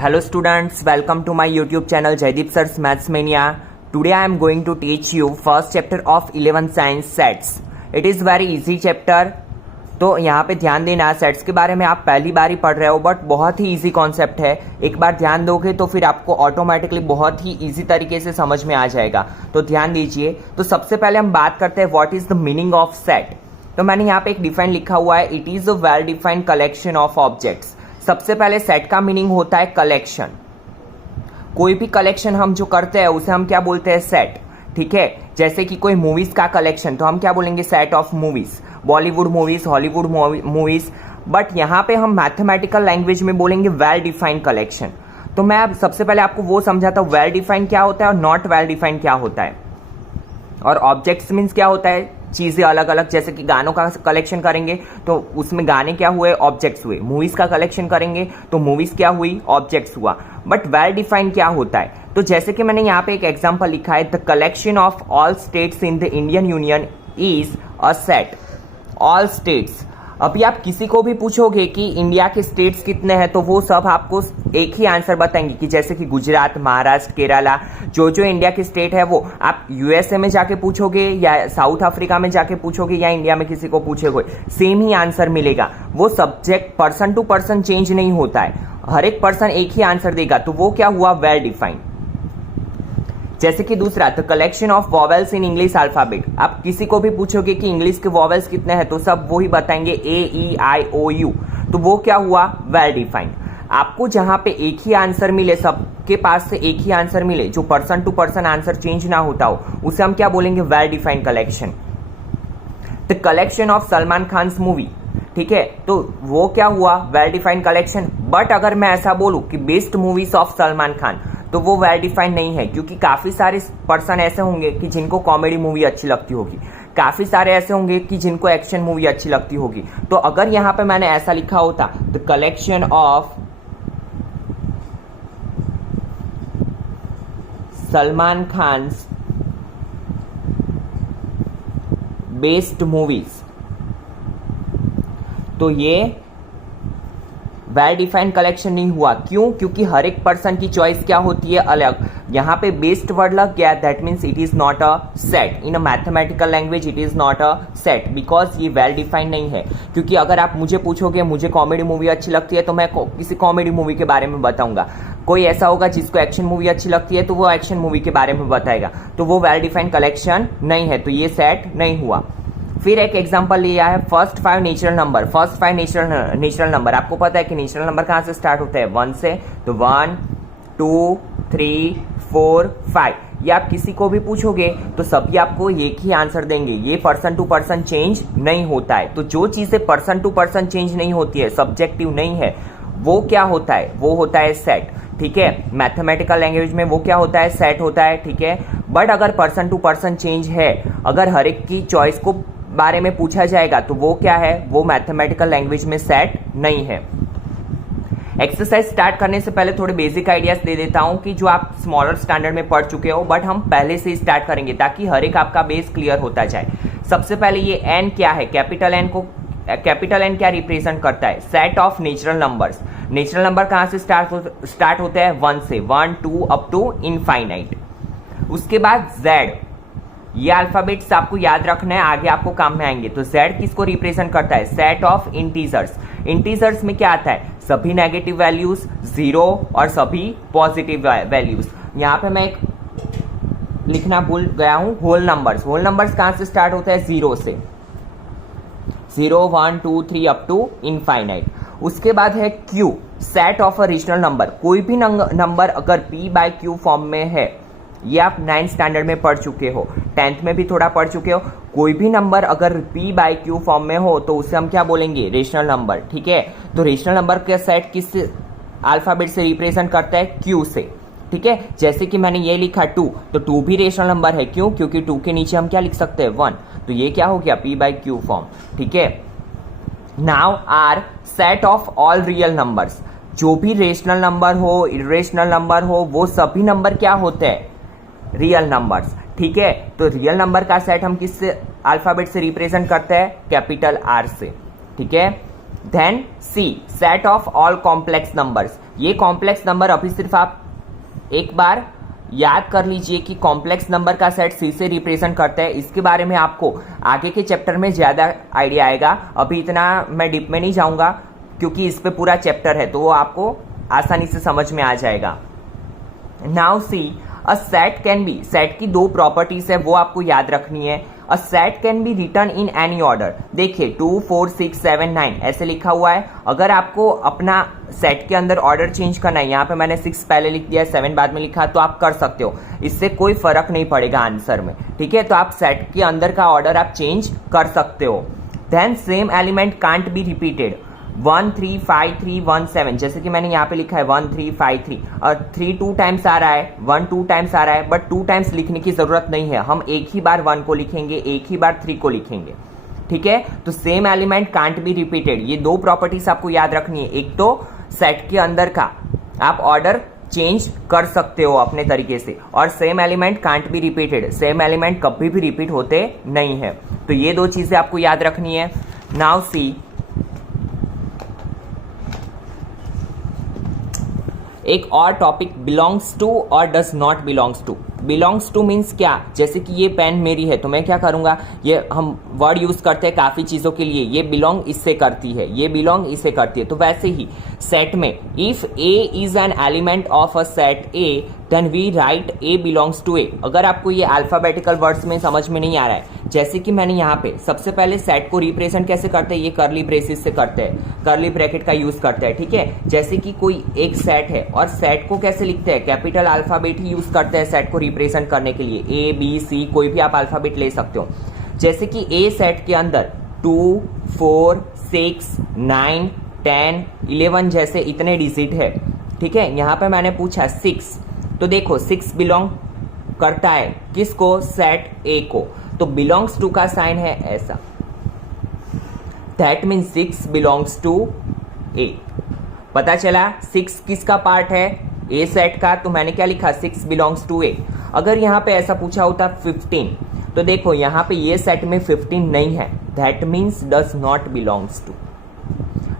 Hello students, welcome to my YouTube channel Jaideep Sir's Maths Mania. Today I am going to teach you first chapter of 11th science sets. It is very easy chapter. तो यहाँ पे ध्यान देना, sets के बारे में आप पहली बार ही पढ़ रहे हो बट बहुत ही इजी कॉन्सेप्ट है. एक बार ध्यान दोगे तो फिर आपको ऑटोमेटिकली बहुत ही इजी तरीके से समझ में आ जाएगा. तो ध्यान दीजिए. तो सबसे पहले हम बात करते हैं what is the meaning of set. तो मैंने यहाँ पे एक डिफाइन लिखा हुआ है, it is a well defined collection of objects. सबसे पहले सेट का मीनिंग होता है कलेक्शन. कोई भी कलेक्शन हम जो करते हैं उसे हम क्या बोलते हैं, सेट. ठीक है, जैसे कि कोई मूवीज का कलेक्शन तो हम क्या बोलेंगे, set of movies. Bollywood movies, Hollywood movies. But यहाँ पे हम मैथमेटिकल लैंग्वेज में बोलेंगे वेल डिफाइंड कलेक्शन. तो मैं अब सबसे पहले आपको वो समझाता हूँ वेल डिफाइंड क्या होता है और नॉट वेल डिफाइंड क्या होता है. और ऑब्जेक्ट्स मीन्स क्या होता है, चीजें अलग अलग. जैसे कि गानों का कलेक्शन करेंगे तो उसमें गाने क्या हुए, ऑब्जेक्ट्स हुए. मूवीज का कलेक्शन करेंगे तो मूवीज क्या हुई, ऑब्जेक्ट्स हुआ. बट वेल डिफाइंड क्या होता है, तो जैसे कि मैंने यहाँ पे एक एग्जांपल लिखा है, the collection of all states in the Indian union is a set. All states. अभी आप किसी को भी पूछोगे कि इंडिया के स्टेट्स कितने हैं तो वो सब आपको एक ही आंसर बताएंगे कि जैसे कि गुजरात, महाराष्ट्र, केरला, जो जो इंडिया के स्टेट है वो. आप यूएसए में जाके पूछोगे या साउथ अफ्रीका में जाके पूछोगे या इंडिया में किसी को पूछोगे, सेम ही आंसर मिलेगा. वो subject person to person change नहीं होता है, हर एक पर्सन एक ही आंसर देगा. तो वो क्या हुआ, वेल डिफाइंड. जैसे कि दूसरा, the collection of vowels in English alphabet. आप किसी को भी पूछोगे कि इंग्लिश के वॉवेल्स कितने हैं तो सब वो ही बताएंगे, AEIOU. तो वो क्या हुआ, वेल डिफाइंड. आपको जहां पे एक ही आंसर मिले, सबके पास से एक ही आंसर मिले, जो person to person answer change ना होता हो, उसे हम क्या बोलेंगे, well defined collection. The collection of Salman Khan movie. ठीक है, तो वो क्या हुआ, वेल डिफाइंड कलेक्शन. बट अगर मैं ऐसा बोलूं कि best movies of Salman Khan, तो वो वेल डिफाइंड नहीं है, क्योंकि काफी सारे पर्सन ऐसे होंगे कि जिनको कॉमेडी मूवी अच्छी लगती होगी, काफी सारे ऐसे होंगे कि जिनको एक्शन मूवी अच्छी लगती होगी. तो अगर यहां पे मैंने ऐसा लिखा होता, the collection of Salman Khan best movies, तो ये वेल डिफाइंड कलेक्शन नहीं हुआ. क्यों, क्योंकि हर एक पर्सन की चॉइस क्या होती है, अलग. यहां पे बेस्ट वर्ड लग गया, that means it is not a set. In a mathematical language it is not a set, because ये वेल डिफाइंड नहीं है. क्योंकि अगर आप मुझे पूछोगे मुझे कॉमेडी मूवी अच्छी लगती है तो मैं किसी कॉमेडी मूवी के बारे में बताऊंगा. कोई ऐसा होगा जिसको एक्शन मूवी अच्छी लगती है तो वो एक्शन मूवी के बारे में बताएगा. तो वो वेल डिफाइंड कलेक्शन नहीं है, तो ये सेट नहीं हुआ. फिर एक एग्जांपल लिया है, first 5 natural number. First 5 natural number, आपको पता है कि नेचुरल नंबर कहां से स्टार्ट होते हैं, 1 से. तो 1 2 3 4 5. ये आप किसी को भी पूछोगे तो सभी आपको एक ही आंसर देंगे. ये पर्सन टू पर्सन चेंज नहीं होता है. तो जो चीजें पर्सन टू पर्सन चेंज नहीं होती है, सब्जेक्टिव नहीं है, वो क्या होता है, वो होता है सेट. ठीक है, मैथमेटिकल लैंग्वेज में वो क्या होता है, सेट होता है. ठीक है, बट अगर पर्सन टू पर्सन चेंज है, अगर हर एक की चॉइस को बारे में पूछा जाएगा तो वो क्या है, वो मैथमेटिकल लैंग्वेज में सेट नहीं है. एक्सरसाइज स्टार्ट करने से पहले थोड़े बेसिक आइडियाज दे देता हूं कि जो आप स्मॉलर स्टैंडर्ड में पढ़ चुके हो, बट हम पहले से स्टार्ट करेंगे ताकि हर एक आपका बेस क्लियर होता जाए. सबसे पहले ये एन क्या है, कैपिटल एन क्या रिप्रेजेंट करता है, set of natural numbers. Natural number कहां से स्टार्ट होते हैं, 1 से, 1 2 अप टू इनफाइनाइट. उसके बाद जेड. ये अल्फाबेट्स आपको याद रखना है, आगे आपको काम में आएंगे. तो Z किसको रिप्रेजेंट करता है, सेट ऑफ इंटीजर्स. इंटीजर्स में क्या आता है, सभी नेगेटिव वैल्यूज, 0 और सभी पॉजिटिव वैल्यूज. यहाँ पे मैं एक लिखना भूल गया हूं, होल नंबर्स. होल नंबर्स कहां से स्टार्ट होता है, 0 से. 0 1 2 3 अप टू इनफाइनाइट. उसके बाद है Q, set of a rational number. कोई भी नंबर अगर P/Q फॉर्म में है, ये आप 9th स्टैंडर्ड में पढ़ चुके हो, 10th में भी थोड़ा पढ़ चुके हो. कोई भी नंबर अगर P/Q फॉर्म में हो तो उसे हम क्या बोलेंगे, रेशनल नंबर. ठीक है, तो रेशनल नंबर का सेट किस अल्फाबेट से रिप्रेजेंट करता है, Q से. ठीक है, जैसे कि मैंने ये लिखा 2, तो 2 भी रेशनल नंबर है. क्यों, क्योंकि 2 के नीचे हम क्या लिख सकते हैं, 1. तो ये क्या हो गया, P/Q फॉर्म. ठीक है, now R set of all real numbers. जो भी रेशनल नंबर हो, इरेशनल नंबर हो, वो सभी नंबर क्या होते हैं, रियल नंबर्स. ठीक है, तो रियल नंबर का सेट हम किस अल्फाबेट से रिप्रेजेंट करते हैं, कैपिटल R से. ठीक है, then C set of all complex numbers. ये कॉम्प्लेक्स नंबर अभी सिर्फ आप एक बार याद कर लीजिए कि कॉम्प्लेक्स नंबर का सेट सी से रिप्रेजेंट करता है। इसके बारे में आपको आगे के चैप्टर में ज्यादा आइडिया आएगा, अभी इतना मैं डीप में नहीं जाऊंगा क्योंकि इस पे पूरा चैप्टर है, तो वो आपको आसानी से समझ में आ जाएगा। Now see a set can be, set की दो प्रॉपर्टीज है वो आपको याद रखनी है। A set can be return in any order. देखिए 2 4 6 7 9 ऐसे लिखा हुआ है। अगर आपको अपना सेट के अंदर ऑर्डर चेंज करना है, यहाँ पे मैंने 6 पहले लिख दिया है, 7 बाद में लिखा, तो आप कर सकते हो, इससे कोई फर्क नहीं पड़ेगा आंसर में, ठीक है। तो आप सेट के अंदर का ऑर्डर आप चेंज कर सकते हो। Then same element can't be repeated 1 3 5 3 1 7, जैसे कि मैंने यहाँ पे लिखा है 1 3 5 3 और 3 2 टाइम्स आ रहा है, 1 2 टाइम्स आ रहा है, बट 2 टाइम्स लिखने की जरूरत नहीं है। हम एक ही बार 1 को लिखेंगे, एक ही बार 3 को लिखेंगे, ठीक है। तो same element can't be repeated, ये दो प्रॉपर्टीज आपको याद रखनी है। एक तो सेट के अंदर का आप ऑर्डर चेंज कर सकते हो अपने तरीके से, और same element can't be repeated, same element कभी भी रिपीट होते नहीं है। तो ये दो चीजें आपको याद रखनी है। नाउ सी एक और टॉपिक, बिलोंग्स टू और does not belongs to. Belongs to means क्या, जैसे कि ये पेन मेरी है तो मैं क्या करूंगा, ये हम वर्ड यूज करते हैं काफी चीजों के लिए, ये बिलोंग इससे करती है, ये बिलोंग इससे करती है। तो वैसे ही सेट में if a is an element of a set A then we write a belongs to A. अगर आपको ये अल्फाबेटिकल वर्ड्स में समझ में नहीं आ रहा है, जैसे कि मैंने यहाँ पे सबसे पहले सेट को रिप्रेजेंट कैसे करते हैं, ये कर्ली ब्रेसेस से करते हैं, कर्ली ब्रैकेट का यूज करते हैं, ठीक है। जैसे कि कोई एक सेट है और सेट को कैसे लिखते हैं, कैपिटल अल्फाबेट ही यूज करते हैं सेट को रिप्रेजेंट करने के लिए, ए बी सी कोई भी आप अल्फाबेट ले सकते हो। जैसे कि ए सेट के अंदर 2 4 6 9 10 11 जैसे इतने डिजिट है, ठीक है। यहाँ पे मैंने पूछा 6, तो देखो 6 बिलोंग करता है किसको, सेट ए को, तो बिलोंग्स टू का साइन है ऐसा, दैट मीन 6 बिलोंग्स टू ए। पता चला 6 किसका पार्ट है, ए सेट का, तो मैंने क्या लिखा 6 बिलोंग्स टू ए। अगर यहाँ पे ऐसा पूछा होता 15, तो देखो यहाँ पे ये सेट में 15 नहीं है, that means does not belongs to.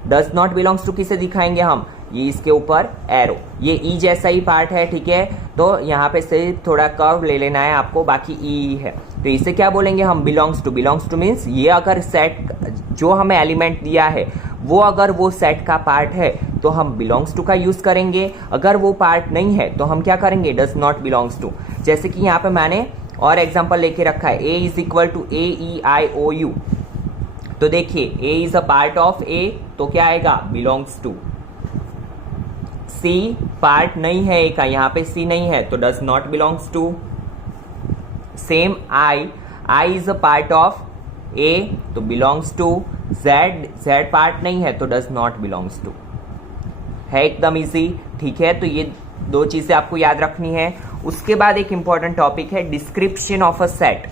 Does not belongs to किसे दिखाएंगे हम, ये इसके ऊपर एरो, ये ई जैसा ही पार्ट है, ठीक है। तो यहाँ पे से थोड़ा कर्व ले लेना है आपको, बाकी ई है, तो इसे क्या बोलेंगे हम, belongs to. Belongs to means ये अगर सेट जो हमें एलिमेंट दिया है वो अगर वो सेट का पार्ट है तो हम बिलोंग्स टू का यूज करेंगे, अगर वो पार्ट नहीं है तो हम क्या करेंगे, डज नॉट बिलोंग्स टू। जैसे कि यहाँ पे मैंने और एग्जाम्पल लेके रखा है, A is equal to a e i o u, तो देखिए a is a part of A, तो क्या आएगा, बिलोंग्स टू। सी पार्ट नहीं है ए का, यहाँ पे सी नहीं है तो does not belongs to. Same i, i is a part of A तो belongs to. Z, z part नहीं है तो डज नॉट बिलोंग्स टू। है एकदम इजी, ठीक है। तो ये दो चीजें आपको याद रखनी है। उसके बाद एक इंपॉर्टेंट टॉपिक है description of a set.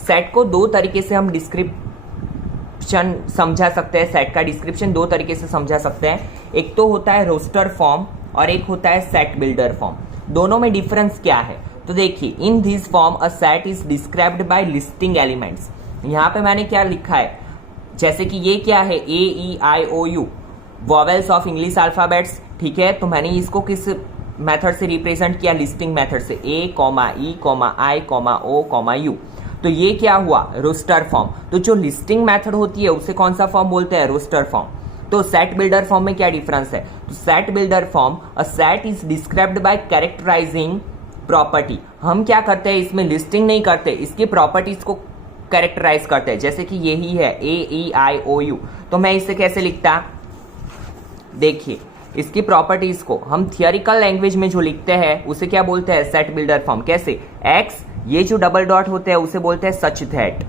Set को दो तरीके से हम डिस्क्रिप्शन समझा सकते हैं, सेट का डिस्क्रिप्शन दो तरीके से समझा सकते हैं। एक तो होता है रोस्टर फॉर्म और एक होता है सेट बिल्डर फॉर्म। दोनों में डिफरेंस क्या है, तो देखिए in this form a set is described bye listing elements. यहाँ पे मैंने क्या लिखा है, जैसे कि ये क्या है, a e i o u, vowels of English alphabets, ठीक है। तो मैंने इसको किस मेथड से रिप्रेजेंट किया, लिस्टिंग मेथड से, a comma e comma i comma o comma u. तो ये क्या हुआ, रोस्टर फॉर्म। तो जो लिस्टिंग मेथड होती है उसे कौन सा फॉर्म बोलते हैं, रोस्टर फॉर्म। तो सेट बिल्डर फॉर्म में क्या डिफरेंस है, तो set builder form a set is described bye characterising property. हम क्या करते हैं इसमें, लिस्टिंग नहीं करते, इसकी प्रॉपर्टीज को कैरेक्टराइज करते हैं। जैसे कि यही है a e i o u, तो मैं इसे कैसे लिखता, देखिए इसकी प्रॉपर्टीज को हम थियोरिकल लैंग्वेज में जो लिखते हैं उसे क्या बोलते हैं, सेट बिल्डर फॉर्म। कैसे, एक्स, ये जो डबल डॉट होते हैं उसे बोलते हैं सच दैट।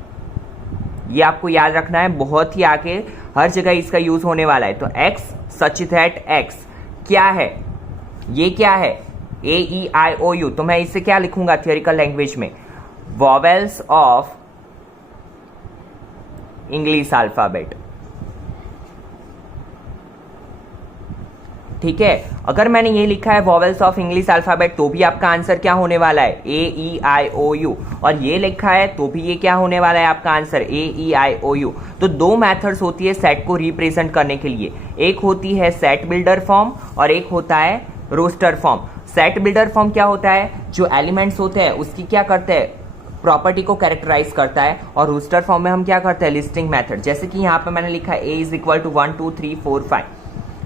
ये आपको याद रखना है, बहुत ही आगे हर जगह इसका यूज होने वाला है। तो एक्स सच दैट एक्स क्या है, ये क्या है, a e i o u. तो मैं इसे क्या लिखूंगा थियोरिकल लैंग्वेज में, वॉवेल्स ऑफ इंग्लिश अल्फाबेट। ठीक है। अगर मैंने ये लिखा है वॉवेल्स ऑफ इंग्लिश अल्फाबेट तो भी आपका आंसर क्या होने वाला है AEIOU, और ये लिखा है तो भी ये क्या होने वाला है आपका आंसर AEIOU। तो दो मेथड्स होती है सेट को रिप्रेजेंट करने के लिए, एक होती है सेट बिल्डर फॉर्म और एक होता है roster form. Set builder form क्या होता है, जो एलिमेंट्स होते हैं उसकी क्या करते हैं प्रॉपर्टी को कैरेक्टराइज करता है, और रोस्टर फॉर्म में हम क्या करते हैं लिस्टिंग मेथड। जैसे कि यहाँ पे मैंने लिखा है A = 1 2 3 4 5,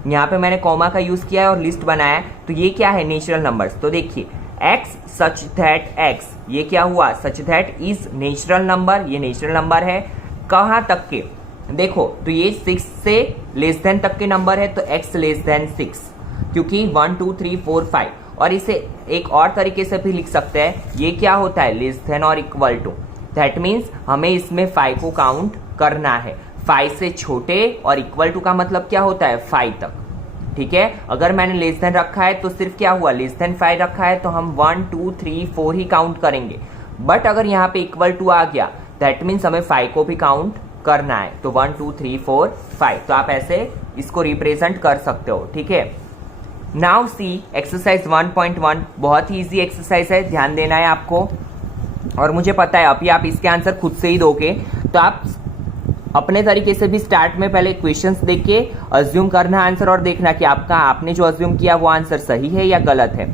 यहाँ पे मैंने कॉमा का यूज किया है और लिस्ट बनाया है, तो ये क्या है नेचुरल नंबर्स। तो देखिए x सच दैट x, ये क्या हुआ such that is natural number, ये नेचुरल नंबर है कहाँ तक के, देखो तो ये 6 से लेस देन तक के नंबर है, तो x <6 क्योंकि 1 2 3 4 5। और इसे एक और तरीके से भी लिख सकते हैं, ये क्या होता है लेस देन और इक्वल टू, दैट मीन्स हमें इसमें 5 को काउंट करना है, 5 से छोटे, और इक्वल टू का मतलब क्या होता है 5 तक, ठीक है। अगर मैंने लेस देन रखा है तो सिर्फ क्या हुआ लेस देन 5 रखा है, तो हम 1 2 3 4 ही काउंट करेंगे। बट अगर यहाँ पे इक्वल टू आ गया दैट मीन्स हमें 5 को भी काउंट करना है, तो 1 2 3 4 5, तो आप ऐसे इसको रिप्रेजेंट कर सकते हो, ठीक है। नाउ सी एक्सरसाइज 1.1, बहुत ही इजी एक्सरसाइज है, ध्यान देना है आपको, और मुझे पता है अभी आप इसके आंसर खुद से ही दोगे, तो आप अपने तरीके से भी स्टार्ट में पहले क्वेश्चंस देख के अज्यूम करना आंसर और देखना कि आपने जो अज्यूम किया वो आंसर सही है या गलत है।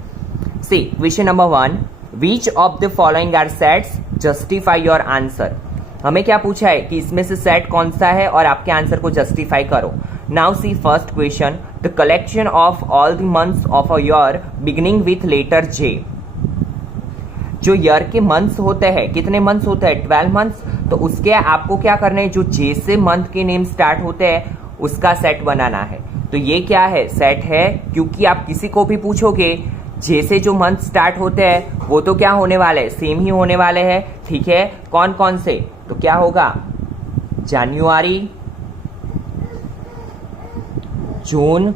C question number 1, which of the following are sets, justify your answer. हमें क्या पूछा है कि इसमें से सेट कौन सा है और आपके आंसर को जस्टिफाई करो। Now see first question, the collection of all the months of a year beginning with letter J। जो ईयर के मंथ्स होते हैं, कितने मंथ्स होते हैं 12 मंथ्स, तो उसके आपको क्या करना है जो J से मंथ के नेम स्टार्ट होते हैं उसका सेट बनाना है। तो ये क्या है सेट है, क्योंकि आप किसी को भी पूछोगे J से जो मंथ स्टार्ट होते हैं वो तो क्या होने वाले सेम ही होने वाले हैं, ठीक है। कौन कौन से, तो क्या होगा जनवरी, जून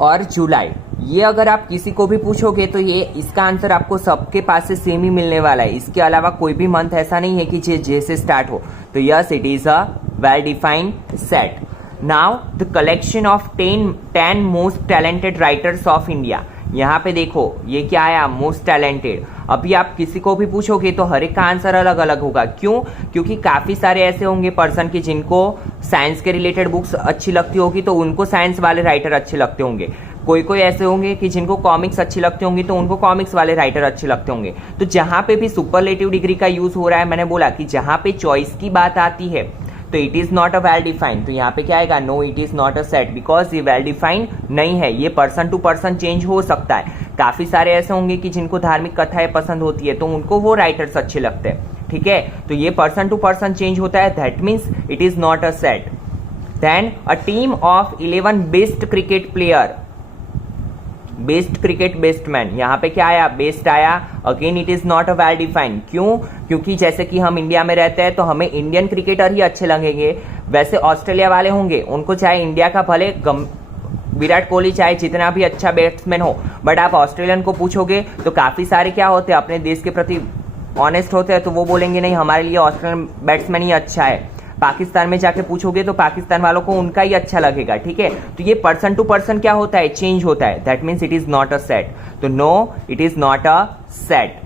और जुलाई। ये अगर आप किसी को भी पूछोगे तो ये इसका आंसर आपको सबके पास से सेम ही मिलने वाला है, इसके अलावा कोई भी मंथ ऐसा नहीं है कि जे से स्टार्ट हो। तो yes it is a well defined set. Now the collection of 10 most talented writers of India. यहाँ पे देखो ये क्या आया मोस्ट टैलेंटेड। अभी आप किसी को भी पूछोगे तो हर एक का आंसर अलग अलग होगा, क्यों, क्योंकि काफी सारे ऐसे होंगे पर्सन की जिनको साइंस के रिलेटेड बुक्स अच्छी लगती होगी तो उनको साइंस वाले राइटर अच्छे लगते होंगे, कोई ऐसे होंगे कि जिनको कॉमिक्स अच्छी लगती होंगी तो उनको कॉमिक्स वाले राइटर अच्छे लगते होंगे। तो जहां पे भी सुपरलेटिव डिग्री का यूज हो रहा है, मैंने बोला कि जहां पे चॉइस की बात आती है तो it is not a well defined, तो यहाँ पे क्या आएगा no it is not a set, because ये वेल डिफाइंड नहीं है, ये पर्सन टू पर्सन चेंज हो सकता है। काफी सारे ऐसे होंगे कि जिनको धार्मिक कथाएं पसंद होती है तो उनको वो राइटर्स अच्छे लगते हैं, ठीक है। तो ये पर्सन टू पर्सन चेंज होता है, that means it is not a set. Then a team of 11 best cricket player, best cricket batsman, यहाँ पे क्या आया बेस्ट आया, again it is not a well defined, क्यों, क्योंकि जैसे कि हम इंडिया में रहते हैं तो हमें इंडियन क्रिकेटर ही अच्छे लगेंगे, वैसे ऑस्ट्रेलिया वाले होंगे उनको चाहे इंडिया का भले विराट कोहली चाहे जितना भी अच्छा बैट्समैन हो, बट आप ऑस्ट्रेलियन को पूछोगे तो काफी सारे क्या होते हैं अपने देश के प्रति ऑनेस्ट होते हैं, तो वो बोलेंगे नहीं हमारे लिए ऑस्ट्रेलियन बैट्समैन ही अच्छा है। पाकिस्तान में जाके पूछोगे तो पाकिस्तान वालों को उनका ही अच्छा लगेगा, ठीक है। तो ये पर्सन टू पर्सन क्या होता है चेंज होता है, that means it is not a set, तो no it is not a set,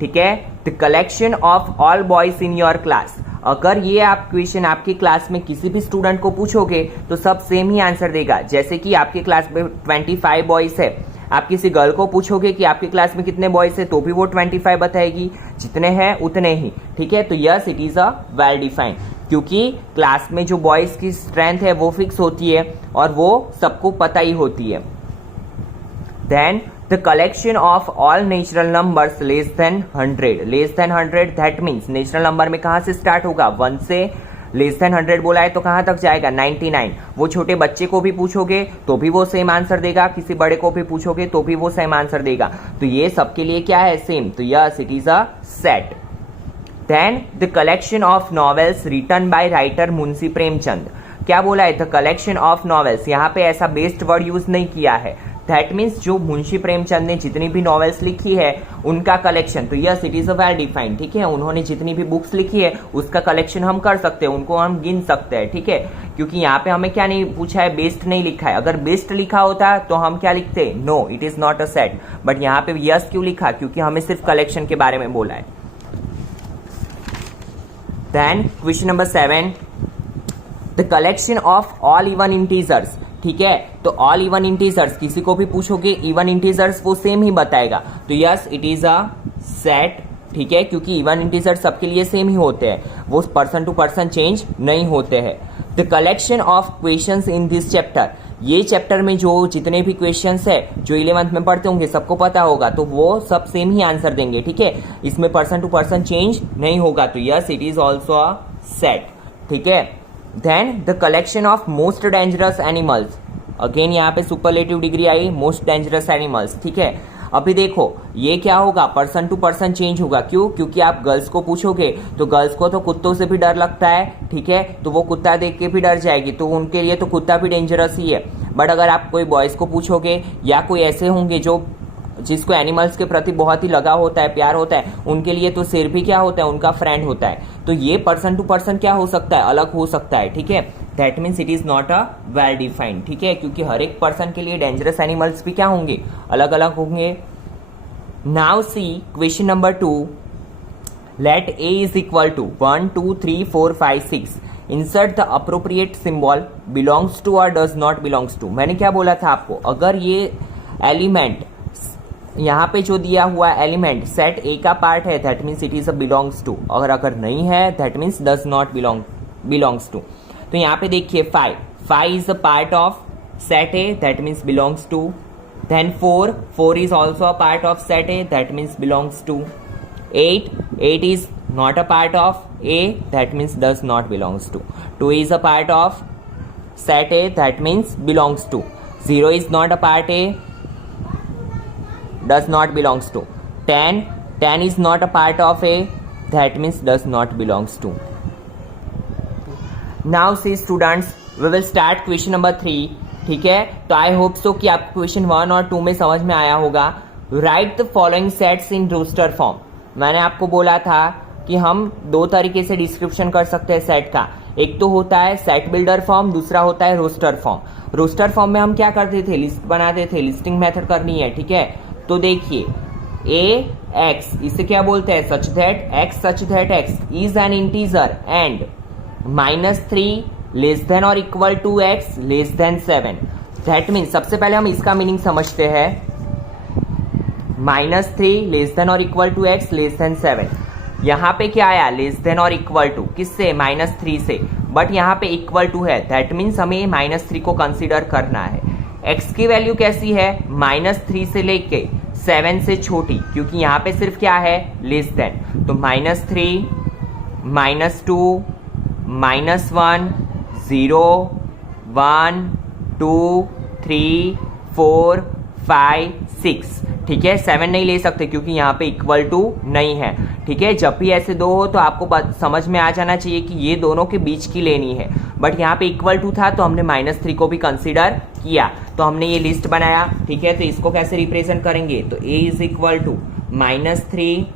ठीक है। The collection of all boys in your class, अगर ये आप क्वेश्चन आपकी क्लास में किसी भी स्टूडेंट को पूछोगे तो सब सेम ही आंसर देगा। जैसे कि आपकी क्लास में 25 बॉयज है, आप किसी गर्ल को पूछोगे कि आपकी क्लास में कितने बॉयज है तो भी वो 25 बताएगी, जितने हैं उतने ही, ठीक है। तो yes it is a well defined, क्योंकि क्लास में जो बॉयज की स्ट्रेंथ है वो फिक्स होती है और वो सबको पता ही होती है। Then the collection of all natural numbers less than 100, that means natural number में कहां से स्टार्ट होगा 1 से, लेस देन 100 बोला है तो कहां तक जाएगा 99। वो छोटे बच्चे को भी पूछोगे तो भी वो सेम आंसर देगा, किसी बड़े को भी पूछोगे तो भी वो सेम आंसर देगा, तो ये सबके लिए क्या है सेम, तो yes it is a set. Then the collection of novels written by writer Munshi Premchand, क्या बोला है द कलेक्शन ऑफ नॉवेल्स, यहाँ पे ऐसा बेस्ड वर्ड यूज नहीं किया है, दैट मीन्स जो मुंशी प्रेमचंद ने जितनी भी नॉवेल्स लिखी है उनका कलेक्शन, तो yes it is a well defined, ठीक है। उन्होंने जितनी भी बुक्स लिखी है उसका कलेक्शन हम कर सकते हैं, उनको हम गिन सकते हैं, ठीक है। क्योंकि यहाँ पे हमें क्या नहीं पूछा है, बेस्ट नहीं लिखा है। अगर बेस्ट लिखा होता तो हम क्या लिखते, no it is not a set. But यहाँ पे यस क्यों लिखा, क्योंकि हमें सिर्फ कलेक्शन के बारे में बोला है। Then question number 7, the collection of all even integers. ठीक है, तो ऑल इवन इंटीजर्स किसी को भी पूछोगे इवन इंटीजर्स वो सेम ही बताएगा, तो yes it is a set. ठीक है, क्योंकि इवन इंटीजर्स सबके लिए सेम ही होते हैं, वो पर्सन टू पर्सन चेंज नहीं होते हैं। The collection of questions in this chapter, ये चैप्टर में जो जितने भी क्वेश्चंस है जो 11th में पढ़ते होंगे सबको पता होगा, तो वो सब सेम ही आंसर देंगे। ठीक है, इसमें पर्सन टू पर्सन चेंज नहीं होगा, तो yes it is also a set. ठीक है, then the collection of most dangerous animals, अगेन यहाँ पे सुपरलेटिव डिग्री आई, मोस्ट डेंजरस एनिमल्स। ठीक है, अभी देखो ये क्या होगा, पर्सन टू पर्सन चेंज होगा। क्यों, क्योंकि आप गर्ल्स को पूछोगे तो गर्ल्स को तो कुत्तों से भी डर लगता है। ठीक है, तो वो कुत्ता देख के भी डर जाएगी, तो उनके लिए तो कुत्ता भी डेंजरस ही है। बट अगर आप कोई बॉयज को पूछोगे या कोई ऐसे होंगे जो जिसको एनिमल्स के प्रति बहुत ही लगाव होता है, प्यार होता है, उनके लिए तो शेर भी क्या होता है, उनका फ्रेंड होता है। तो ये पर्सन टू पर्सन क्या हो सकता है, अलग हो सकता है। ठीक है, that means it is not a well defined. ठीक है, क्योंकि हर एक पर्सन के लिए डेंजरस एनिमल्स भी क्या होंगे, अलग अलग होंगे। Now see question number 2, let A is equal to 1 2 3 4 5 6, insert the appropriate symbol, belongs to और डज नॉट बिलोंग्स टू। मैंने क्या बोला था आपको, अगर ये एलिमेंट यहाँ पे जो दिया हुआ एलिमेंट सेट ए का पार्ट है, that means it is a belongs to, और अगर नहीं है that means does not belongs to. तो यहाँ पे देखिए 5 is a part of set A, that means belongs to. Then 4 is also a part of set A, that means belongs to. 8 is not a part of A, that means does not belongs to. 2 is a part of set A, that means belongs to. 0 is not a part A, does not belongs to. 10 is not a part of A, that means does not belongs to. Now see students, we will start question number 3. ठीक है, तो I hope so कि आपको question 1 और 2 में समझ में आया होगा। Write the following sets in roster form. मैंने आपको बोला था कि हम 2 तरीके से डिस्क्रिप्शन कर सकते हैं सेट का, एक तो होता है सेट बिल्डर फॉर्म, दूसरा होता है रोस्टर फॉर्म। रोस्टर फॉर्म में हम क्या करते थे, लिस्ट बनाते थे, लिस्टिंग मेथड करनी है। ठीक है, तो देखिए ए एक्स, इसे क्या बोलते हैं, such that x is an integer and -3 less than और equal to x less than 7। That means सबसे पहले हम इसका मीनिंग समझते हैं, -3 लेस देन और equal to x less than 7। यहाँ पे क्या आया, लेस देन और इक्वल टू, किससे, -3 से, बट यहाँ पे इक्वल टू है, दैट मीन्स हमें -3 को कंसीडर करना है। x की वैल्यू कैसी है, -3 से लेके 7 से छोटी, क्योंकि यहाँ पे सिर्फ क्या है, लेस देन। तो -3 -2 -1 0 1 2 3 4 5 6। ठीक है, 7 नहीं ले सकते क्योंकि यहाँ पे इक्वल टू नहीं है। ठीक है, जब भी ऐसे दो हो तो आपको समझ में आ जाना चाहिए कि ये दोनों के बीच की लेनी है, बट यहाँ पे इक्वल टू था तो हमने -3 को भी कंसीडर किया, तो हमने ये लिस्ट बनाया। ठीक है, तो इसको कैसे रिप्रेजेंट करेंगे, तो a is equal to -3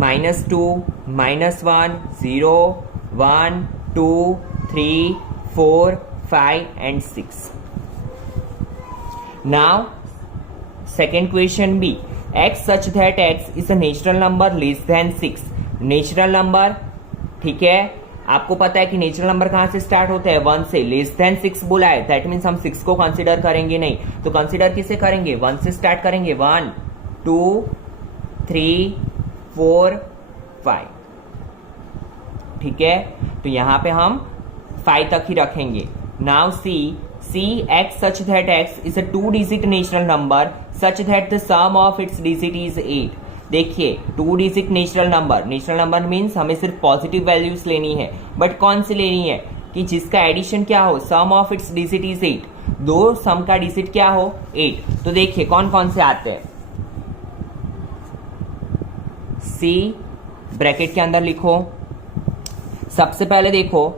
-2 -1 0 1 2 3 4 5 and 6. Now second question B, x such that x is a natural number less than 6. Natural number, ठीक है, आपको पता है कि नेचुरल नंबर कहां से स्टार्ट होता है, 1 से। लेस देन 6 बोला है, दैट मीन्स हम 6 को कंसीडर करेंगे नहीं, तो कंसीडर किसे करेंगे, 1 से स्टार्ट करेंगे, 1 2 3 4 5। ठीक है, तो यहां पे हम 5 तक ही रखेंगे। Now see x such that x is a 2-digit natural number such that the sum of its digit is 8. देखिए 2-digit नेचुरल नंबर मीन्स हमें सिर्फ पॉजिटिव वैल्यूज लेनी है, बट कौन सी लेनी है कि जिसका एडिशन क्या हो, सम ऑफ इट्स डिजिट इज 8, 2 सम का डिजिट क्या हो 8। तो देखिए कौन कौन से आते हैं, सी ब्रैकेट के अंदर लिखो, सबसे पहले देखो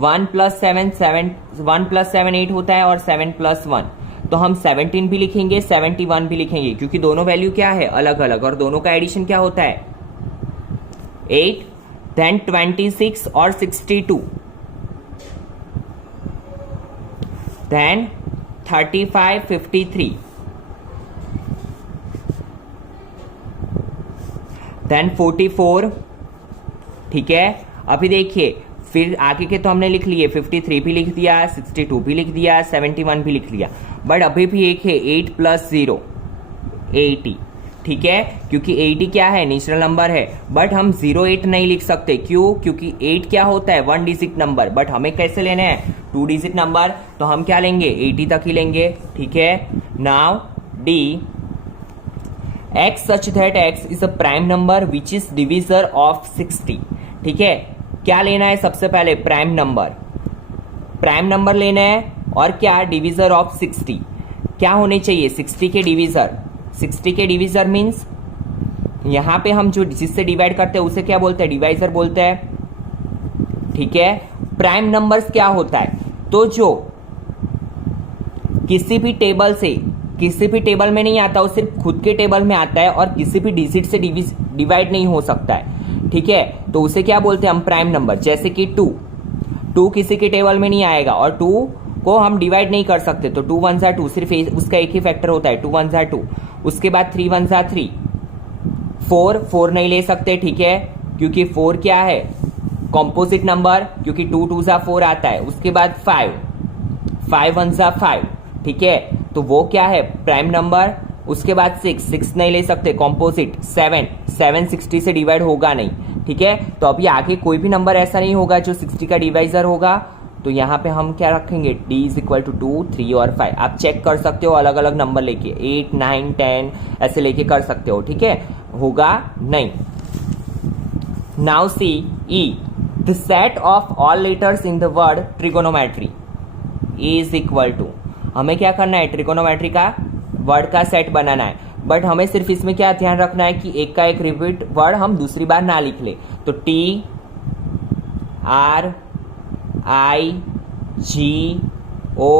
1 + 7 8 होता है और 7 + 1, तो हम 17 भी लिखेंगे 71 भी लिखेंगे, क्योंकि दोनों वैल्यू क्या है, अलग अलग, और दोनों का एडिशन क्या होता है 8। देन 26 और 62, देन 35 53 देन 44। ठीक है, अभी देखिए फिर आगे के तो हमने लिख लिए, 53 भी लिख दिया, 62 भी लिख दिया, 71 भी लिख लिया, बट अभी भी एक है 8 + 0 80। ठीक है, क्योंकि 80 क्या है, नेचुरल नंबर है, बट हम 08 नहीं लिख सकते। क्यों? क्योंकि 8 क्या होता है, 1 डिजिट नंबर, बट हमें कैसे लेने हैं, 2 डिजिट नंबर, तो हम क्या लेंगे, 80 तक ही लेंगे। ठीक है, now D x such that x is a prime number which is divisor of 60। ठीक है, क्या लेना है सबसे पहले, प्राइम नंबर लेना है, और क्या, डिविजर ऑफ 60। क्या होने चाहिए, 60 के डिविजर। 60 के डिविजर मीन्स यहां पे हम जो जिससे डिवाइड करते हैं उसे क्या बोलते हैं, डिवाइजर बोलते हैं। ठीक है, प्राइम नंबर्स क्या होता है, तो जो किसी भी टेबल में नहीं आता, वो सिर्फ खुद के टेबल में आता है और किसी भी डिजिट से डिवाइड नहीं हो सकता है। ठीक है, तो उसे क्या बोलते हैं हम, प्राइम नंबर। जैसे कि 2 किसी के टेबल में नहीं आएगा और 2 को हम डिवाइड नहीं कर सकते, तो 2 1 2, सिर्फ उसका एक ही फैक्टर होता है, 2 1 2। उसके बाद 3 1 3, 4 नहीं ले सकते। ठीक है, क्योंकि 4 क्या है, कॉम्पोजिट नंबर, क्योंकि 2 2 4 आता है। उसके बाद 5 1 5। ठीक है, तो वो क्या है, प्राइम नंबर। उसके बाद 6 नहीं ले सकते, कॉम्पोजिट। 7 60 से डिवाइड होगा नहीं। ठीक है, तो अभी आगे कोई भी नंबर ऐसा नहीं होगा जो 60 का डिवाइजर होगा, तो यहाँ पे हम क्या रखेंगे, d = 2 3 और 5। आप चेक कर सकते हो अलग अलग नंबर लेके, 8 9 10 ऐसे लेके कर सकते हो। ठीक है, होगा नहीं। Now see E, the set of all letters in the word trigonometry is equal to, हमें क्या करना है, ट्रिगोनोमेट्री का वर्ड का सेट बनाना है, बट हमें सिर्फ इसमें क्या ध्यान रखना है कि एक का एक रिपीट वर्ड हम दूसरी बार ना लिख ले। तो T R I G O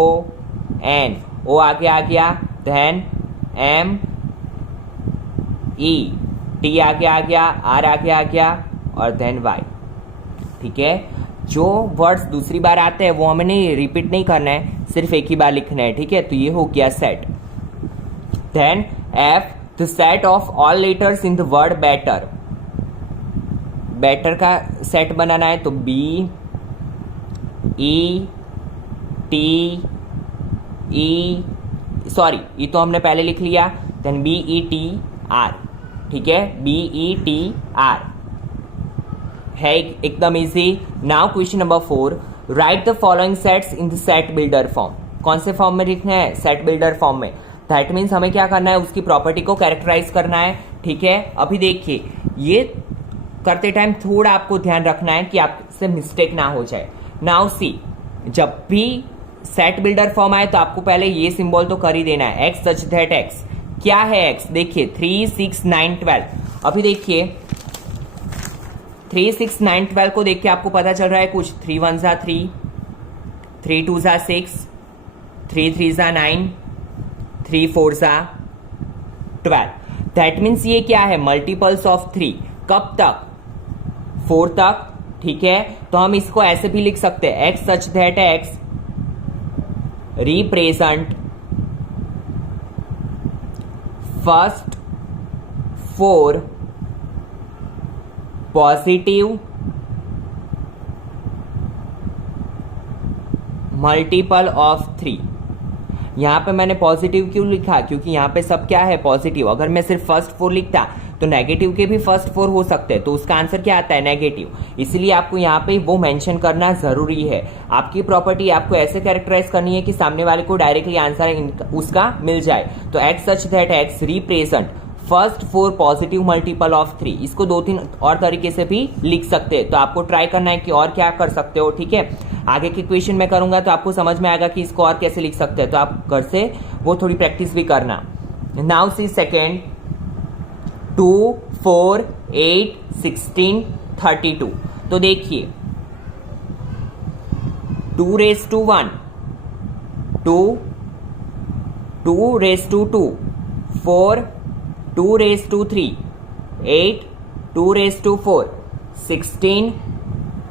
N, O आगे आ गया, देन M E, T आगे आ गया, R आगे आ गया, और देन Y। ठीक है, जो वर्ड्स दूसरी बार आते हैं वो हमें नहीं रिपीट नहीं करना है, सिर्फ एक ही बार लिखना है। ठीक है, तो ये हो गया सेट। Then F, the set of all letters in the word better का सेट बनाना है, तो B E T E, sorry ये तो हमने पहले लिख लिया, then B E T R। ठीक है, B E T R है एकदम easy. Now question number 4, right the following sets in the set builder form. कौन से फॉर्म में लिखना है, सेट बिल्डर फॉर्म में। दैट मीन्स हमें क्या करना है, उसकी प्रॉपर्टी को कैरेक्टराइज करना है। ठीक है, अभी देखिए ये करते टाइम थोड़ा आपको ध्यान रखना है कि आपसे मिस्टेक ना हो जाए। नाउ सी, जब भी सेट बिल्डर फॉर्म आए तो आपको पहले ये सिंबल तो कर ही देना है, एक्स सच दैट एक्स। क्या है एक्स, देखिए 3 6 9 12। अभी देखिए 3 6 9 12 को देख के आपको पता चल रहा है कुछ, 3 1 3, 3 2 6, 3 3 9, 3 4 12। दैट मीन्स ये क्या है, मल्टीपल्स ऑफ 3। कब तक, 4 तक। ठीक है, तो हम इसको ऐसे भी लिख सकते हैं, x such that x represent first 4 positive multiple of 3। यहां पे मैंने पॉजिटिव क्यों लिखा, क्योंकि यहां पे सब क्या है, पॉजिटिव। अगर मैं सिर्फ फर्स्ट 4 लिखता तो नेगेटिव के भी फर्स्ट 4 हो सकते हैं, तो उसका आंसर क्या आता है, नेगेटिव। इसलिए आपको यहाँ पे वो मेंशन करना जरूरी है। आपकी प्रॉपर्टी आपको ऐसे कैरेक्टराइज करनी है कि सामने वाले को डायरेक्टली आंसर उसका मिल जाए। तो x such that x represent first 4 positive multiple of 3। इसको 2-3 और तरीके से भी लिख सकते हैं, तो आपको ट्राई करना है कि और क्या कर सकते हो। ठीक है, आगे के क्वेश्चन में करूंगा तो आपको समझ में आएगा कि इसको और कैसे लिख सकते हैं, तो आप घर से वो थोड़ी प्रैक्टिस भी करना। Now see second, 2 4 8 16 32। तो देखिए 2 raised to 1 2, 2 raised to 2 4, 2 raised to 3 8, 2 raised to 4 16,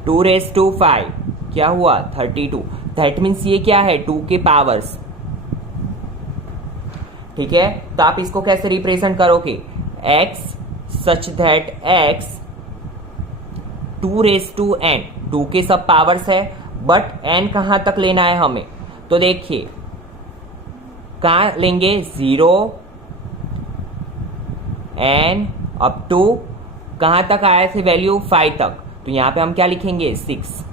2 raised to 5 क्या हुआ, 32। दैट मीन्स ये क्या है 2 के पावर्स, ठीक है। तो आप इसको कैसे रिप्रेजेंट करोगे, x such that x 2 raise to n, 2 के सब पावर्स है बट n कहां तक लेना है हमें, तो देखिए कहां लेंगे 0 n अप टू कहां तक आए थे वैल्यू 5 तक, तो यहां पे हम क्या लिखेंगे 6,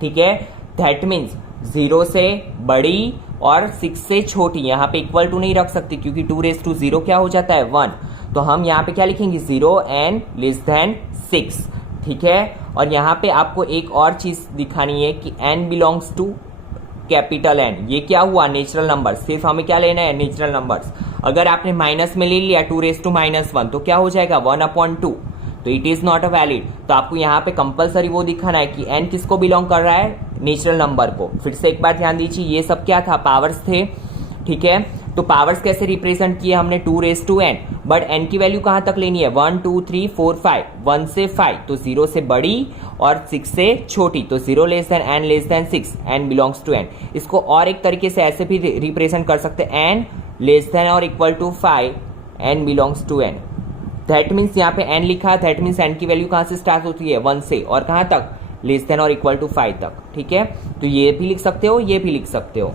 ठीक है। दैट मीन्स 0 से बड़ी और 6 से छोटी, यहां पे इक्वल टू नहीं रख सकते क्योंकि 2 रेज टू 0 क्या हो जाता है 1, तो हम यहां पे क्या लिखेंगे 0 n लेस देन 6, ठीक है। और यहां पे आपको एक और चीज दिखानी है कि n belongs to capital N, ये क्या हुआ नेचुरल नंबर, सिर्फ हमें क्या लेना है नेचुरल नंबर्स। अगर आपने माइनस में ले लिया 2 रेज टू -1 तो क्या हो जाएगा 1/2, तो it is not a valid. तो आपको यहाँ पे कंपलसरी वो दिखाना है कि n किसको बिलोंग कर रहा है, नेचुरल नंबर को। फिर से एक बार ध्यान दीजिए, ये सब क्या था पावर्स थे, ठीक है। तो पावर्स कैसे रिप्रेजेंट किए हमने 2 raise to n, but n की वैल्यू कहां तक लेनी है 1 2 3 4 5, 1 से 5 तो 0 से बड़ी और 6 से छोटी, तो 0 less than n less than 6, n belongs to n। इसको और एक तरीके से ऐसे भी रिप्रेजेंट कर सकते हैं n लेस देन और equal to 5, n belongs to n। That means यहाँ पे n लिखा, दैट मीन्स n की वैल्यू कहां से स्टार्ट होती है 1 से और कहां तक लेस देन और इक्वल टू 5 तक, ठीक है। तो ये भी लिख सकते हो, ये भी लिख सकते हो।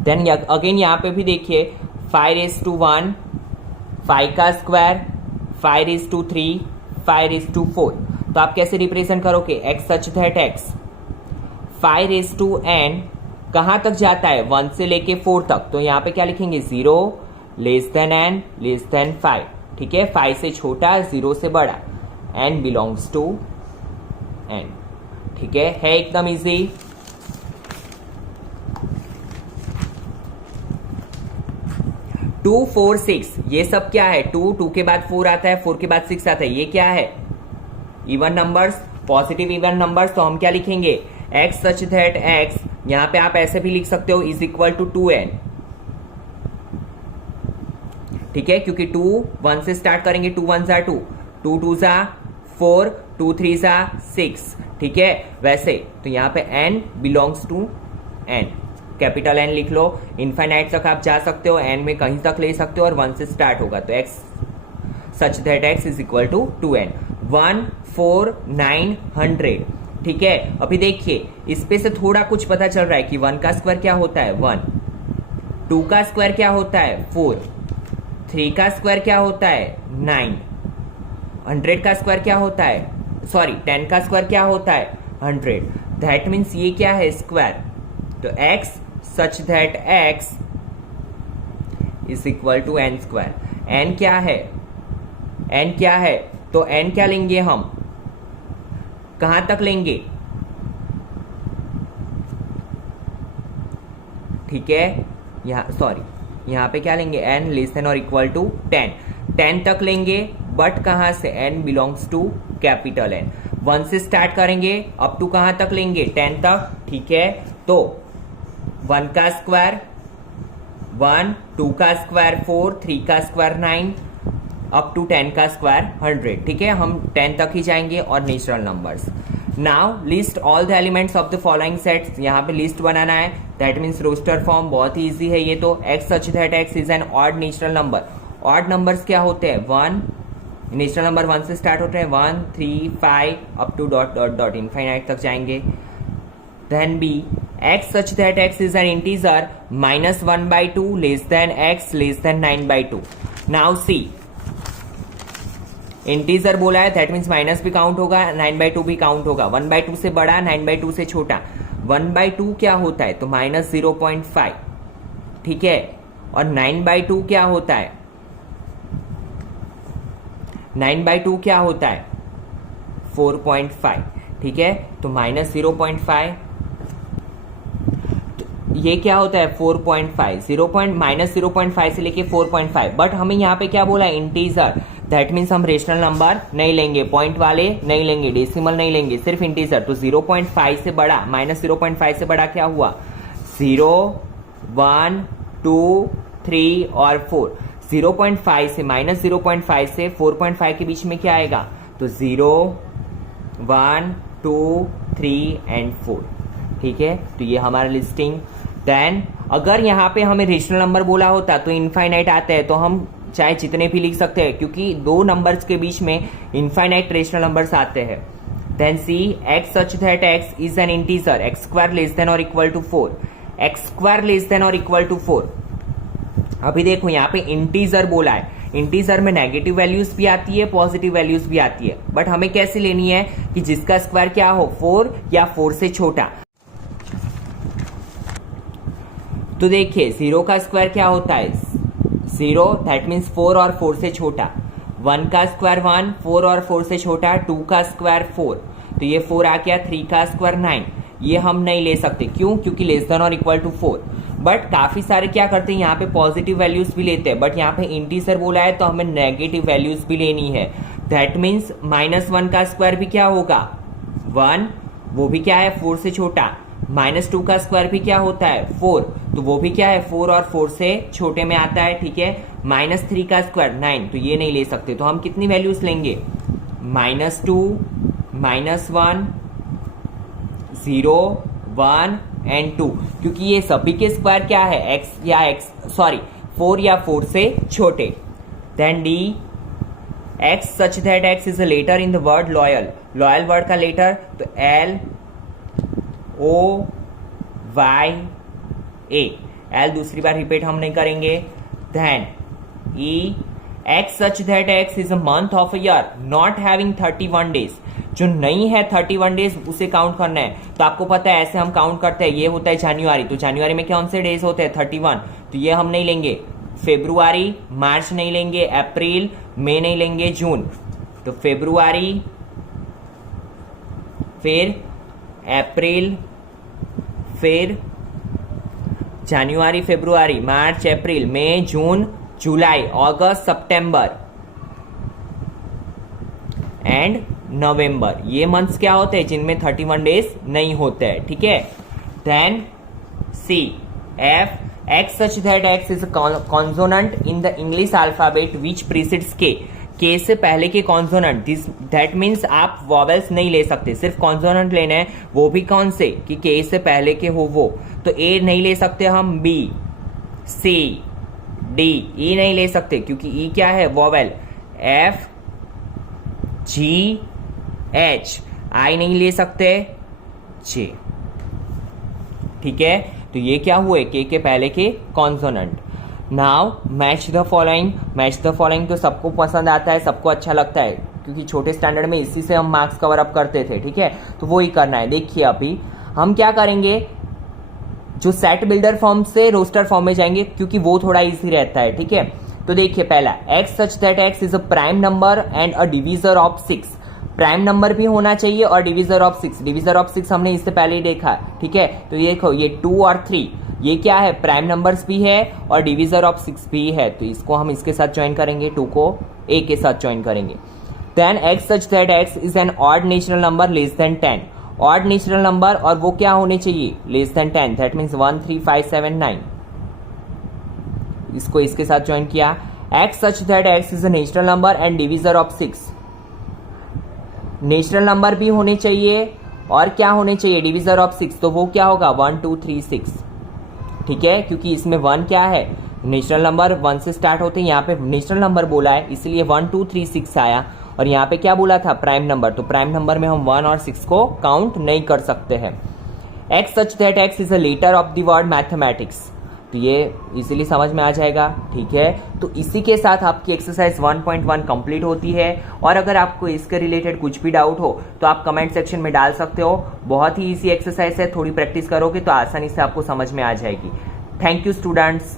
देन अगेन यहाँ पे भी देखिए 5 रेज टू 1, 5 का square, 5 raise to 3, 5 raise to 4, तो आप कैसे रिप्रेजेंट करोगे x such that x 5 raise to n कहां तक जाता है 1 से लेके 4 तक, तो यहाँ पे क्या लिखेंगे 0 less than n less then 5, ठीक है। 5 से छोटा 0 से बड़ा, n बिलोंग्स टू n, ठीक है एकदम इजी। 2 4 6 ये सब क्या है 2 के बाद 4 आता है, 4 के बाद 6 आता है, ये क्या है even numbers, positive even numbers. तो हम क्या लिखेंगे x सच दैट x, यहां पे आप ऐसे भी लिख सकते हो इज इक्वल टू 2n, ठीक है, क्योंकि 2 1 से स्टार्ट करेंगे, 2 1 जा 2, 2 2 जा 4, 2 3 जा 6, ठीक है। वैसे तो यहाँ पे n belongs to n, capital N लिख लो, इनफाइनाइट तक आप जा सकते हो, n में कहीं तक ले सकते हो और 1 से स्टार्ट होगा, तो x such that x is equal to 2n, 1 4 9 100, ठीक है। अभी देखिए इस पे से थोड़ा कुछ पता चल रहा है कि 1 का स्क्वायर क्या होता है 1, 2 का स्क्वायर क्या होता है 4, 3 का स्क्वायर क्या होता है 9, 100 का स्क्वायर क्या होता है 10 का स्क्वायर क्या होता है 100, दैट मीन्स ये क्या है स्क्वायर, तो x such that x is equal to n square. n क्या है, n क्या है, तो n क्या लेंगे हम, कहां तक लेंगे, ठीक है, यहां पे क्या लेंगे n लेस देन और इक्वल टू 10 तक लेंगे, बट कहां से n belongs to capital N, 1 से स्टार्ट करेंगे अप टू कहां तक लेंगे 10 तक, ठीक है। तो 1 का स्क्वायर 1, 2 का स्क्वायर 4, 3 का स्क्वायर 9 अप टू 10 का स्क्वायर 100, ठीक है। हम 10 तक ही जाएंगे और natural numbers. Now list all the elements of the following sets, यहाँ पे लिस्ट बनाना है, दैट मीन्स रोस्टर फॉर्म, बहुत ही इजी है ये तो। x such that x is an odd natural number, odd numbers क्या होते हैं 1, नेचुरल नंबर 1 से स्टार्ट होते हैं 1 3 5 up to dot dot dot infinite तक जाएंगे। Then B x such that x is an integer -1/2 less than x less than 9/2। now see integer बोला है, दैट मीन्स माइनस भी काउंट होगा, 9/2 भी काउंट होगा, 1/2 से बड़ा 9/2 से छोटा, 1/2 क्या होता है तो -0.5, ठीक है, और 9/2 क्या होता है, 9/2 क्या होता है 4.5, ठीक है। तो -0.5 ये क्या होता है 4.5, -0.5 से लेके 4.5, बट हमें यहाँ पे क्या बोला है इंटीजर, दैट मीन्स हम रेशनल नंबर नहीं लेंगे, पॉइंट वाले नहीं लेंगे, डेसिमल नहीं लेंगे, सिर्फ इंटीजर। तो 0.5 से बड़ा, -0.5 से बड़ा क्या हुआ 0 1 2 3 और 4, 0.5 से -0.5 से 4.5 के बीच में क्या आएगा तो 0 1 2 3 एंड 4, ठीक है, तो ये हमारा लिस्टिंग। देन अगर यहाँ पे हमें रेशनल नंबर बोला होता तो इनफाइनाइट आता है, तो हम चाहे जितने भी लिख सकते हैं, क्योंकि दो नंबर्स के बीच में इनफाइनाइट रेशनल नंबर्स आते हैं। Then C x such that x is an integer x square less than और equal to 4, x square less than और इक्वल टू 4। अभी देखो यहाँ पे इंटीजर बोला है, इंटीजर में नेगेटिव वैल्यूज भी आती है, पॉजिटिव वैल्यूज भी आती है, बट हमें कैसे लेनी है कि जिसका स्क्वायर क्या हो, 4 या 4 से छोटा। तो देखिए 0 का स्क्वायर क्या होता है, 0, दैट मीन्स 4 और 4 से छोटा। 1 का स्क्वायर 1, 4 और 4 से छोटा। 2 का स्क्वायर 4, तो ये 4 आ गया। 3 का स्क्वायर 9, ये हम नहीं ले सकते, क्यों? क्योंकि लेस देन और इक्वल टू 4। बट काफी सारे क्या करते हैं, यहाँ पे पॉजिटिव वैल्यूज भी लेते हैं, बट यहाँ पे इंटीजर बोला है तो हमें नेगेटिव वैल्यूज भी लेनी है। दैट मीन्स -1 का स्क्वायर भी क्या होगा, 1, वो भी क्या है 4 से छोटा। -2 का स्क्वायर भी क्या होता है 4, तो वो भी क्या है 4 और 4 से छोटे में आता है, ठीक है। -3 का स्क्वायर 9, तो ये नहीं ले सकते, तो हम कितनी वैल्यूज लेंगे, -2, -1, 0, 1 एंड 2, क्योंकि ये सभी के स्क्वायर क्या है, x या 4 या 4 से छोटे। Then D x such that x is a letter in the word loyal, loyal word का लेटर तो LOYA, L दूसरी बार रिपीट हम नहीं करेंगे। Then E x such that x is a month of a year not having 31 days, जो नहीं है 31 डेज उसे काउंट करना है। तो आपको पता है ऐसे हम काउंट करते हैं, ये होता है जनवरी, तो जनवरी में कौन से डेज होते हैं 31, तो ये हम नहीं लेंगे। फेब्रुआरी, मार्च नहीं लेंगे, अप्रैल, मई नहीं लेंगे, जून, तो फेब्रुआरी, फिर अप्रैल, फिर जनवरी, February, March, April, May, June, July, August, September and November. ये मंथ्स क्या होते हैं जिनमें 31 डेज नहीं होते हैं, ठीक है। Then see F x such that x is consonant in the English alphabet which precedes K से पहले के कॉन्सोनेंट, दिस दैट मीन्स आप वॉवेल्स नहीं ले सकते, सिर्फ कॉन्सोनेंट लेना है, वो भी कौन से कि के से पहले के हो वो। तो ए नहीं ले सकते हम, बी, सी, डी, ई नहीं ले सकते क्योंकि ई क्या है वॉवेल, एफ, जी, एच, आई नहीं ले सकते, जे, ठीक है। तो ये क्या हुए के पहले के consonant. Now match the following, match the following तो सबको पसंद आता है, सबको अच्छा लगता है, क्योंकि छोटे स्टैंडर्ड में इसी से हम मार्क्स कवर अप करते थे, ठीक है। तो वो ही करना है। देखिए अभी हम क्या करेंगे, जो सेट बिल्डर फॉर्म से रोस्टर फॉर्म में जाएंगे, क्योंकि वो थोड़ा इजी रहता है, ठीक है। तो देखिए पहला x such that x is a prime number and a divisor of 6, prime number भी होना चाहिए और डिविजर ऑफ 6, डिविजर ऑफ 6 हमने इससे पहले ही देखा, ठीक है। तो ये देखो ये 2 और 3 ये क्या है, प्राइम नंबर्स भी है और डिविजर ऑफ 6 भी है, तो इसको हम इसके साथ ज्वाइन करेंगे, 2 को a के साथ ज्वाइन करेंगे। Then x such that x is an odd natural number less than 10, odd natural number और वो क्या होने चाहिए, लेस देन 10, दैट मीन्स 1, 3, 5, 7, 9, इसको इसके साथ ज्वाइन किया। X such that x is a natural number and divisor of 6, natural number भी होने चाहिए और क्या होने चाहिए, डिविजर ऑफ 6, तो वो क्या होगा 1, 2, 3, 6, ठीक है। क्योंकि इसमें 1 क्या है, नेचुरल नंबर 1 से स्टार्ट होते हैं, यहाँ पे नेचुरल नंबर बोला है इसलिए 1, 2, 3, 6 आया, और यहाँ पे क्या बोला था प्राइम नंबर, तो प्राइम नंबर में हम 1 और 6 को काउंट नहीं कर सकते हैं। X such that x is a letter of the word mathematics, तो ये इजीली समझ में आ जाएगा, ठीक है। तो इसी के साथ आपकी एक्सरसाइज 1.1 कंप्लीट होती है, और अगर आपको इसके रिलेटेड कुछ भी डाउट हो तो आप कमेंट सेक्शन में डाल सकते हो। बहुत ही इजी एक्सरसाइज है, थोड़ी प्रैक्टिस करोगे तो आसानी से आपको समझ में आ जाएगी। Thank you students.